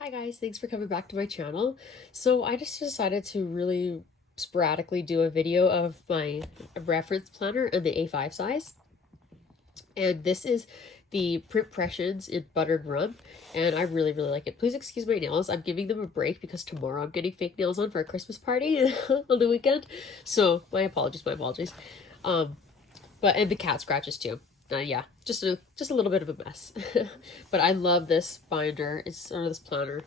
Hi guys, thanks for coming back to my channel. So I just decided to really sporadically do a video of my reference planner in the A5 size. And this is the Pressions in buttered rum, and I really like it. Please excuse my nails. I'm giving them a break because tomorrow I'm getting fake nails on for a Christmas party on the weekend. So my apologies, my apologies. And the cat scratches too. Yeah, just a little bit of a mess. But I love this binder. This planner.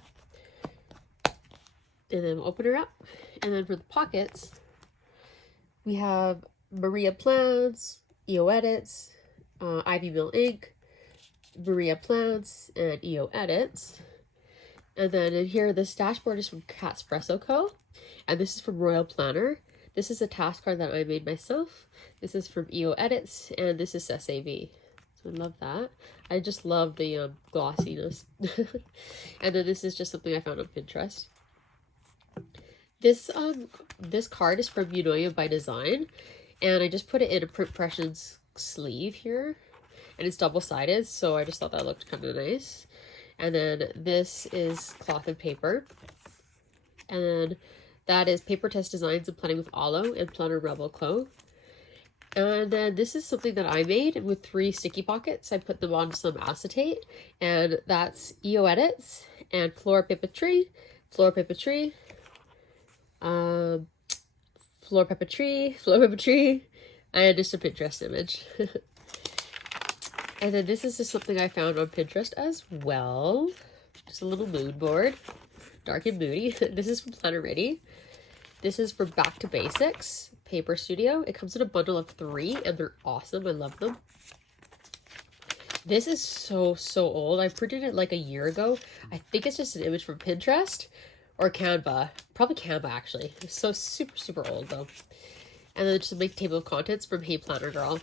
And then we'll open her up. And then for the pockets, we have mariaaplans, eoedits, ivymill.inc, mariaaplans, and eoedits. And then in here, this dashboard is from catspressoco, and this is from royalplanner. This is a task card that I made myself. This is from eoedits, and this is sessa. So I love that. I just love the glossiness. And then this is just something I found on Pinterest. This card is from eunoiabydesign, and I just put it in a Pressions sleeve here, and it's double-sided, so I just thought that looked kind of nice. And then this is cloth and paper, and then that is papertessdesigns and planning with aloe and plannerrebelco. And then this is something that I made with 3 sticky pockets. I put them on some acetate, and that's eoedits and flor papeterie, and just a Pinterest image. And then this is just something I found on Pinterest as well. Just a little mood board, dark and moody. This is from Plannerity. This is from Backtobasics Paper Studio. It comes in a bundle of 3, and they're awesome. I love them. This is so old. I printed it like a year ago. I think it's just an image from Pinterest or Canva. Probably Canva, actually. It's so super old though. And then just a big table of contents from heyplannergirl.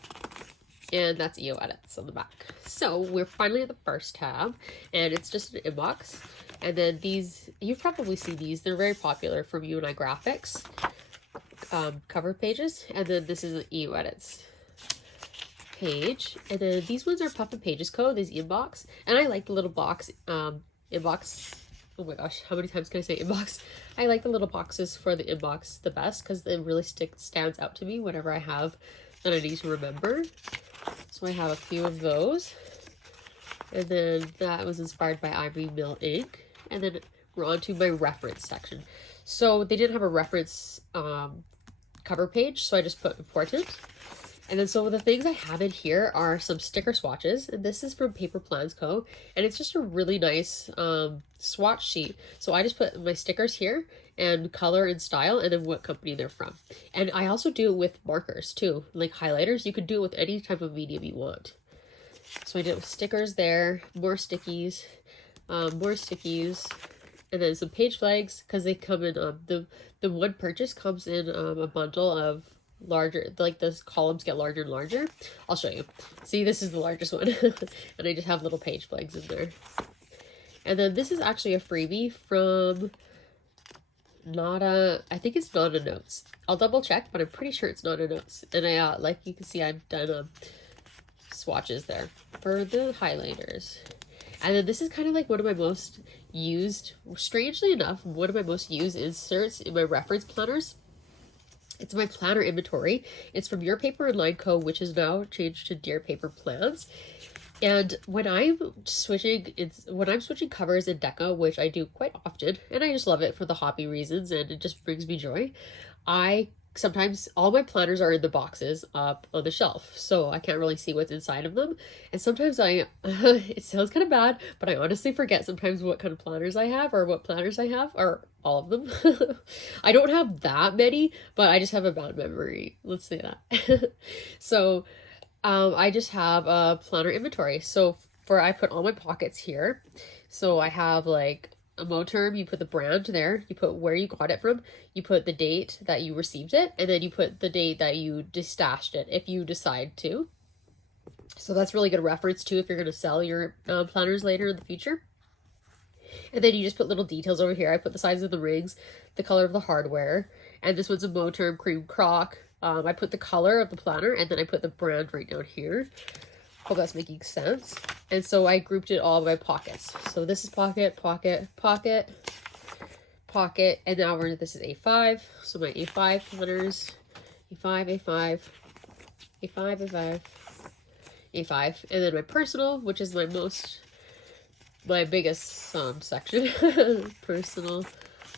And that's eoedits on the back. So we're finally at the first tab, and it's just an inbox. And then these, you've probably seen these. They're very popular from youandgrapics cover pages. And then this is an eoedits page. And then these ones are puffinpages code, these inbox. And I like the little box inbox. Oh my gosh, how many times can I say inbox? I like the little boxes for the inbox the best because it really stands out to me whenever I have that I need to remember. So I have a few of those. And then that was inspired by ivymill.inc. And then we're on to my reference section. So they didn't have a reference cover page, so I just put important. And then so the things I have in here are some sticker swatches, and this is from Paperplans Co. And it's just a really nice swatch sheet. So I just put my stickers here and color and style and then what company they're from. And I also do it with markers too, like highlighters. You could do it with any type of medium you want. So I did it with stickers there, more stickies, and then some page flags because they come in the one purchase comes in a bundle of larger, like those columns get larger and larger. I'll show you. See, this is the largest one. And I just have little page flags in there. And then this is actually a freebie from I think it's Nada Notes. I'll double check, but I'm pretty sure it's Nada Notes. And I like you can see I've done swatches there for the highlighters. And then this is kind of like one of my most used, strangely enough, one of my most used inserts in my reference planners. It's my planner inventory. It's from Your Paper and Line Co., which is now changed to dearpaperplans. And when I'm switching covers in Deca, which I do quite often, and I just love it for the hobby reasons, and it just brings me joy. Sometimes all my planners are in the boxes up on the shelf, so I can't really see what's inside of them. And sometimes it sounds kind of bad, but I honestly forget sometimes what kind of planners I have or what planners I have, or all of them. I don't have that many, but I just have a bad memory. Let's say that. So I just have a planner inventory. So I put all my pockets here. So I have like a term, you put the brand there, you put where you got it from, you put the date that you received it, and then you put the date that you destashed it if you decide to. So that's really good reference too if you're going to sell your planners later in the future. And then you just put little details over here. I put the size of the rings, the color of the hardware, and this one's a term cream croc. I put the color of the planner, and then I put the brand right down here. Hope that's making sense. And so I grouped it all by pockets. So this is pocket, pocket, pocket, pocket, and now this is A5. So my A5 planners, A5, A5, A5, A5, A5, and then my personal, which is my biggest section. Personal,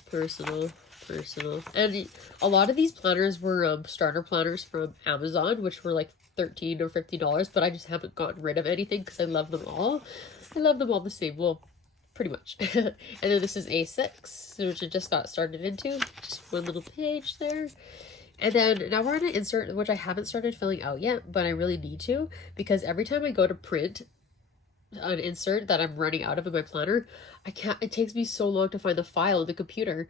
personal, personal. And a lot of these planners were starter planners from Amazon, which were like $13 or $15, but I just haven't gotten rid of anything because I love them all. I love them all the same. Well, pretty much. And then this is A6, which I just got started into. Just one little page there. And then now we're on an insert, which I haven't started filling out yet, but I really need to, because every time I go to print an insert that I'm running out of in my planner, it takes me so long to find the file in the computer.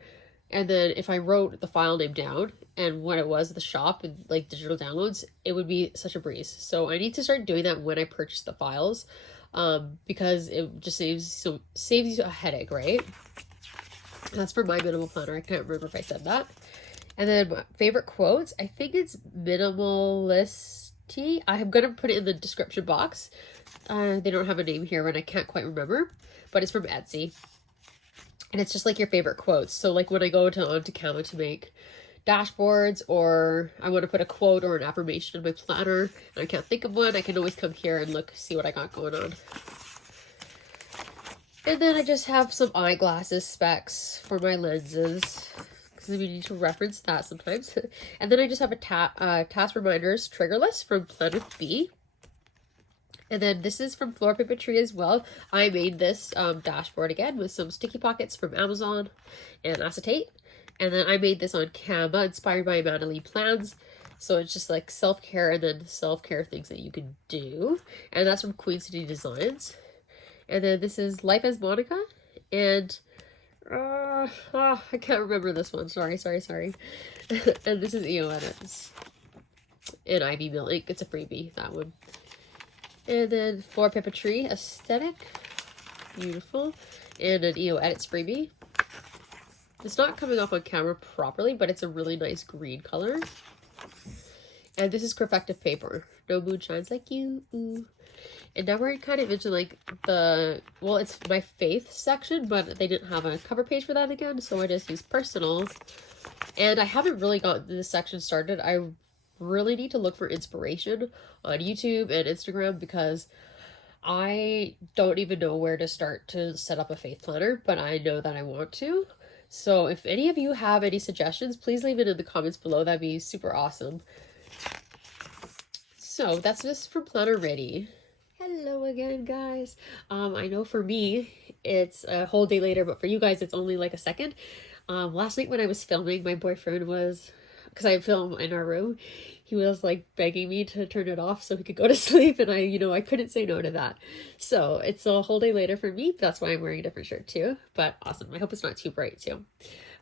And then if I wrote the file name down and what it was, the shop and like digital downloads, it would be such a breeze. So I need to start doing that when I purchase the files, because it just saves you a headache, right? That's for my minimal planner. I can't remember if I said that. And then my favorite quotes, I think it's minimality. I'm gonna put it in the description box. They don't have a name here and I can't quite remember, but it's from Etsy. And it's just like your favorite quotes. So like when I go onto Canva to make dashboards, or I want to put a quote or an affirmation in my planner and I can't think of one, I can always come here and see what I got going on. And then I just have some eyeglasses specs for my lenses, because we need to reference that sometimes. And then I just have a task reminders trigger list from planwithbee. And then this is from Flor Papeterie as well. I made this dashboard again with some sticky pockets from Amazon and acetate. And then I made this on Canva, inspired by amandaleighplans. So it's just like self-care and then self-care things that you can do. And that's from Queencitydesigns. And then this is Life as Monica. And I can't remember this one. Sorry. And this is eoedits. And ivymill.inc. It's a freebie, that one. And then for papeterie aesthetic, beautiful, and an eoedits freebie. It's not coming off on camera properly, but it's a really nice green color. And this is creffective paper. No moon shines like you. Ooh. And now we're kind of into like it's my faith section, but they didn't have a cover page for that again, so I just used personal. And I haven't really gotten this section started. I really need to look for inspiration on YouTube and Instagram, because I don't even know where to start to set up a faith planner, but I know that I want to. So if any of you have any suggestions, please leave it in the comments below. That'd be super awesome. So that's just for Planner Ready. Hello again, guys. I know for me it's a whole day later, but for you guys it's only like a second. Last night when I was filming, my boyfriend was, because I film in our room, he was like begging me to turn it off so he could go to sleep, and I couldn't say no to that. So it's a whole day later for me. That's why I'm wearing a different shirt too, but awesome. I hope it's not too bright too.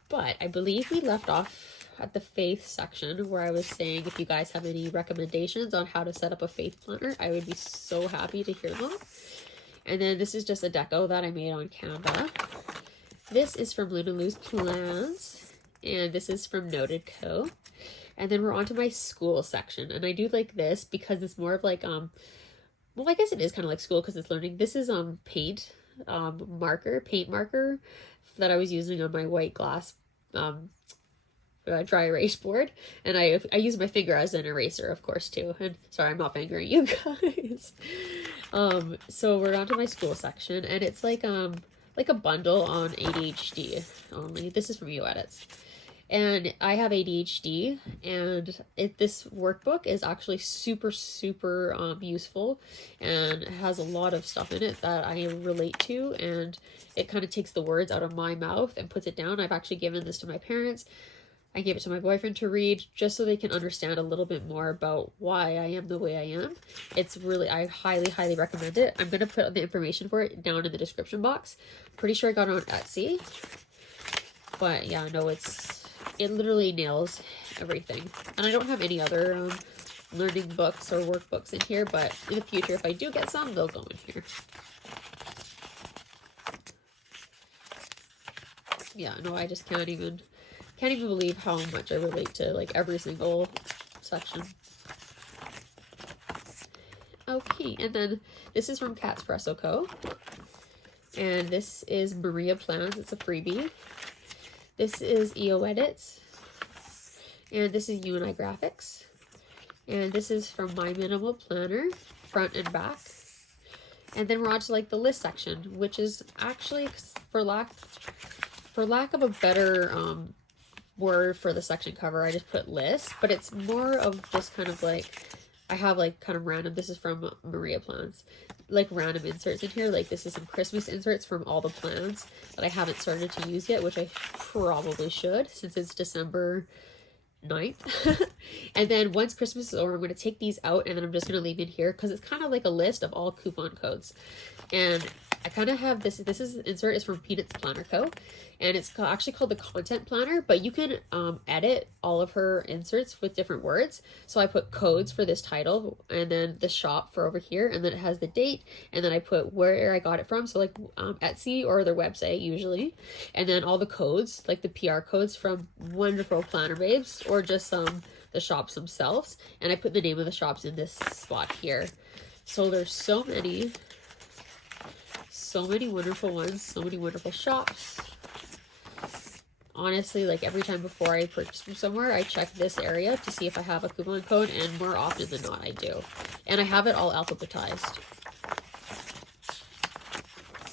But I believe we left off at the faith section where I was saying if you guys have any recommendations on how to set up a faith planner, I would be so happy to hear them. And then this is just a deco that I made on Canva. This is from Lunaluzplans, and this is from Noted Co. And then we're on to my school section, and I do like this because it's more of like well, I guess it is kind of like school because it's learning. This is paint marker that I was using on my white glass dry erase board, and I use my finger as an eraser, of course, too. And sorry, I'm not fingering you guys. So we're on to my school section, and it's like a bundle on ADHD only. This is from eoedits. And I have ADHD, and this workbook is actually super useful, and it has a lot of stuff in it that I relate to, and it kind of takes the words out of my mouth and puts it down. I've actually given this to my parents. I gave it to my boyfriend to read just so they can understand a little bit more about why I am the way I am. It's really, I highly recommend it. I'm going to put the information for it down in the description box. Pretty sure I got it on Etsy. But yeah, no, it literally nails everything. And I don't have any other learning books or workbooks in here, but in the future, if I do get some, they'll go in here. Yeah, no, I just can't even believe how much I relate to like every single section. Okay, and then this is from Catspressoco. And this is mariaaplans. It's a freebie. This is eoedits. And this is youandgrapics. And this is from myminimalplanner, front and back. And then we're on to like the list section, which is actually, for lack of a better word for the section cover, I just put list, but it's more of this kind of like, I have like kind of random, this is from mariaaplans, like random inserts in here. Like this is some Christmas inserts from all the plans that I haven't started to use yet, which I probably should since it's December 9th. And then once Christmas is over, I'm going to take these out and then I'm just going to leave in here because it's kind of like a list of all coupon codes. And I kind of have this insert is from Peanuts Planner Co. And it's actually called the Content Planner, but you can edit all of her inserts with different words. So I put codes for this title and then the shop for over here, and then it has the date, and then I put where I got it from. So like Etsy or their website usually. And then all the codes, like the PR codes from wonderful planner babes or just the shops themselves. And I put the name of the shops in this spot here. So there's so many wonderful ones, so many wonderful shops. Honestly, like every time before I purchase from somewhere, I check this area to see if I have a coupon code, and more often than not I do. And I have it all alphabetized.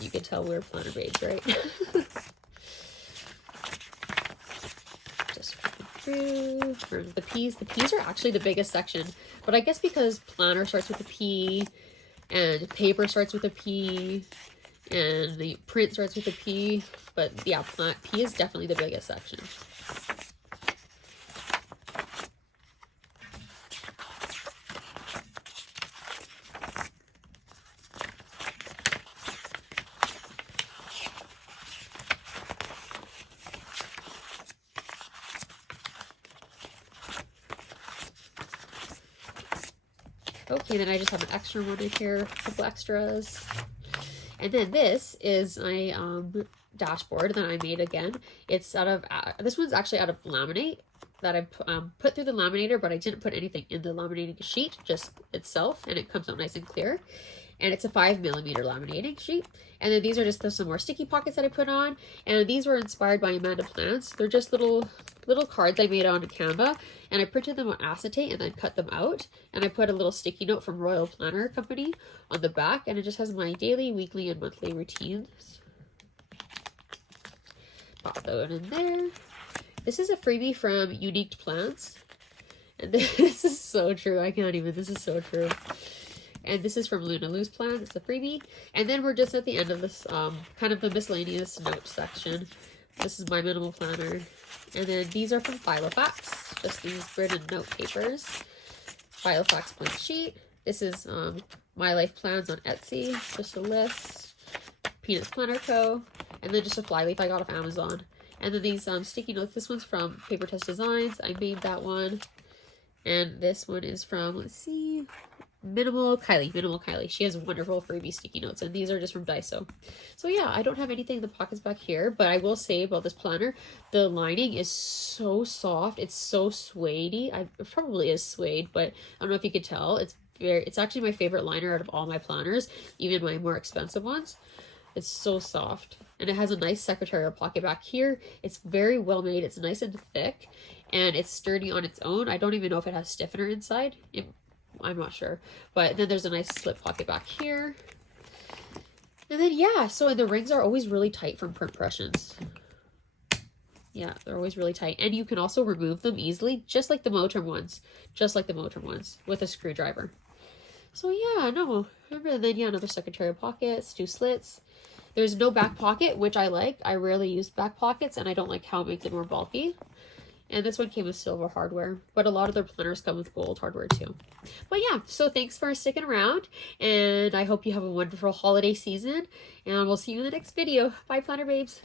You can tell we're planner babes, right? Just through for the P's. The P's are actually the biggest section, but I guess because planner starts with a P and paper starts with a P and the print starts with a P, but yeah, P is definitely the biggest section. Okay, then I just have an extra one in here, a couple extras. And then this is my dashboard that I made again. It's out of, this one's actually out of laminate that I put through the laminator, but I didn't put anything in the laminating sheet, just itself, and it comes out nice and clear. And it's a 5mm laminating sheet. And then these are just some more sticky pockets that I put on. And these were inspired by amandaleighplans. They're just little cards I made on Canva, and I printed them on acetate and then cut them out. And I put a little sticky note from Royalplanner company on the back, and it just has my daily, weekly, and monthly routines. Pop that in there. This is a freebie from Euniquedplans. And this is so true. I can't even. This is so true. And this is from lunaluzplans. It's a freebie. And then we're just at the end of this kind of the miscellaneous note section. This is my minimal planner. And then these are from Filofax. Just these grid and note papers. Filofax blank sheet. This is My Life Plans on Etsy. Just a list. Peanuts Planner Co. And then just a flyleaf I got off Amazon. And then these sticky notes. This one's from papertessdesigns. I made that one. And this one is from, let's see, Minimal Kylie. She has wonderful freebie sticky notes, and these are just from Daiso. So yeah, I don't have anything in the pockets back here, but I will say about this planner, the lining is so soft. It's so suede-y. It probably is suede, but I don't know if you could tell. It's actually my favorite liner out of all my planners, even my more expensive ones. It's so soft, and it has a nice secretarial pocket back here. It's very well made. It's nice and thick, and it's sturdy on its own. I don't even know if it has stiffener inside. I'm not sure, but then there's a nice slip pocket back here. And then yeah, so the rings are always really tight from print Pressions. Yeah, they're always really tight, and you can also remove them easily, just like the Motorm ones, with a screwdriver. So yeah, no, and then yeah, another secretarial pockets, 2 slits. There's no back pocket, which I like. I rarely use back pockets, and I don't like how it makes it more bulky. And this one came with silver hardware, but a lot of their planners come with gold hardware too. But yeah, so thanks for sticking around, and I hope you have a wonderful holiday season, and we'll see you in the next video. Bye, planner babes.